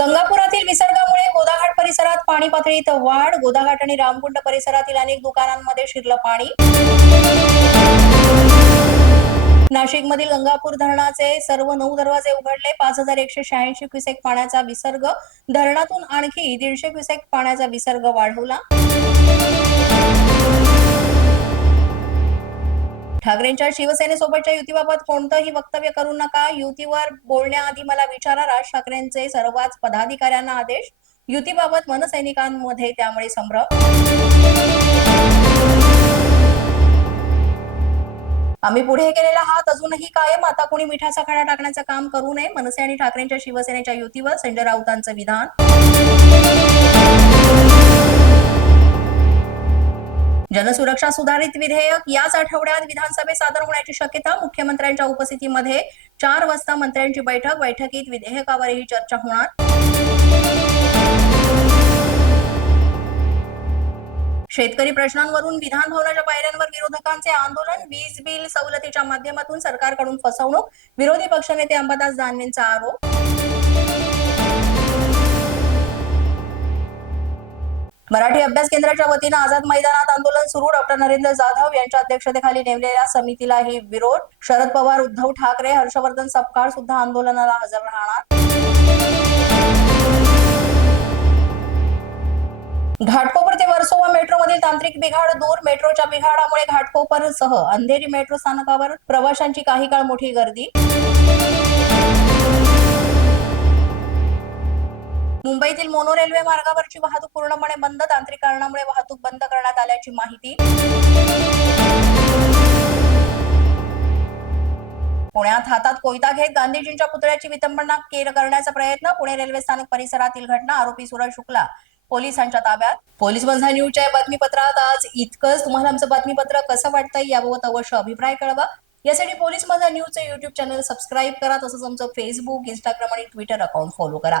गंगापुरातील विसर्गामुळे गोदाघाट परिसरात पाणी पातळीत वाढ गोदाघाट आणि रामकुंड परिसरातील अनेक दुकानांमध्ये शिरलं पाणी. नाशिकमधील गंगापूर धरणाचे सर्व नऊ दरवाजे उघडले. पाच हजार एकशे शहाऐंशी क्युसेक पाण्याचा विसर्ग. धरणातून आणखी दीडशे क्युसेक पाण्याचा विसर्ग वाढवला. ठाकरेंच्या शिवसेनेसोबतच्या युतीबाबत कोणतंही वक्तव्य करू नका. युतीवर बोलण्याआधी मला विचारा राज ठाकरेंचे सर्वच पदाधिकाऱ्यांना आदेश. युतीबाबत मनसैनिकांमध्ये त्यामुळे संभ्रम. आम्ही पुढे केलेला हात अजूनही कायम आता कोणी मिठाचा खडा टाकण्याचं काम करू नये. मनसे आणि ठाकरेंच्या शिवसेनेच्या युतीवर संजय राऊतांचं विधान. जनसुरक्षा सुधारित विधेयक याच आठवड्यात विधानसभेत सादर होण्याची शक्यता मुख्यमंत्र्यांच्या उपस्थितीमध्ये चार वाजता मंत्र्यांची बैठक. बैठकीत विधेयकावरही चर्चा होणार. शेतकरी प्रश्नांवरून विधान भवनाच्या पायऱ्यांवर विरोधकांचे आंदोलन. वीज बिल सवलतीच्या माध्यमातून सरकारकडून फसवणूक. विरोधी पक्षनेते अंबादास दानवेंचा आरोप. मराठी अभ्यास केंद्राच्या वतीनं आझाद मैदानात आंदोलन सुरू. डॉक्टर नरेंद्र जाधव यांच्या अध्यक्षतेखाली नेमलेल्या समितीलाही विरोध. शरद पवार उद्धव ठाकरे हर्षवर्धन सपकाळ सुद्धा आंदोलनाला हजर राहणार. घाटकोपर ते वर्सोवा मेट्रोमधील तांत्रिक बिघाड दूर. मेट्रोच्या बिघाडामुळे घाटकोपरसह अंधेरी मेट्रो स्थानकावर प्रवाशांची काही काळ मोठी गर्दी. मुंबईतील मोनो रेल्वे मार्गावरची वाहतूक पूर्णपणे बंद तांत्रिक कारणामुळे वाहतूक बंद करण्यात आल्याची माहिती पुण्यात हातात कोयता घेत गांधीजींच्या पुतळ्याची विटंबना केर करण्याचा प्रयत्न पुणे रेल्वे स्थानक परिसरातील घटना आरोपी सूरज शुक्ला पोलिसांच्या ताब्यात. पोलीस बंधा न्यूजच्या या बातमीपत्रात आज इतकंच. तुम्हाला आमचं बातमीपत्र कसं वाटतंय याबाबत अवश्य अभिप्राय कळवा. यासाठी पोलीस माझा न्यूजचं युट्यूब चॅनल सबस्क्राईब करा तसंच आमचं फेसबुक इंस्टाग्राम आणि ट्विटर अकाउंट फॉलो करा.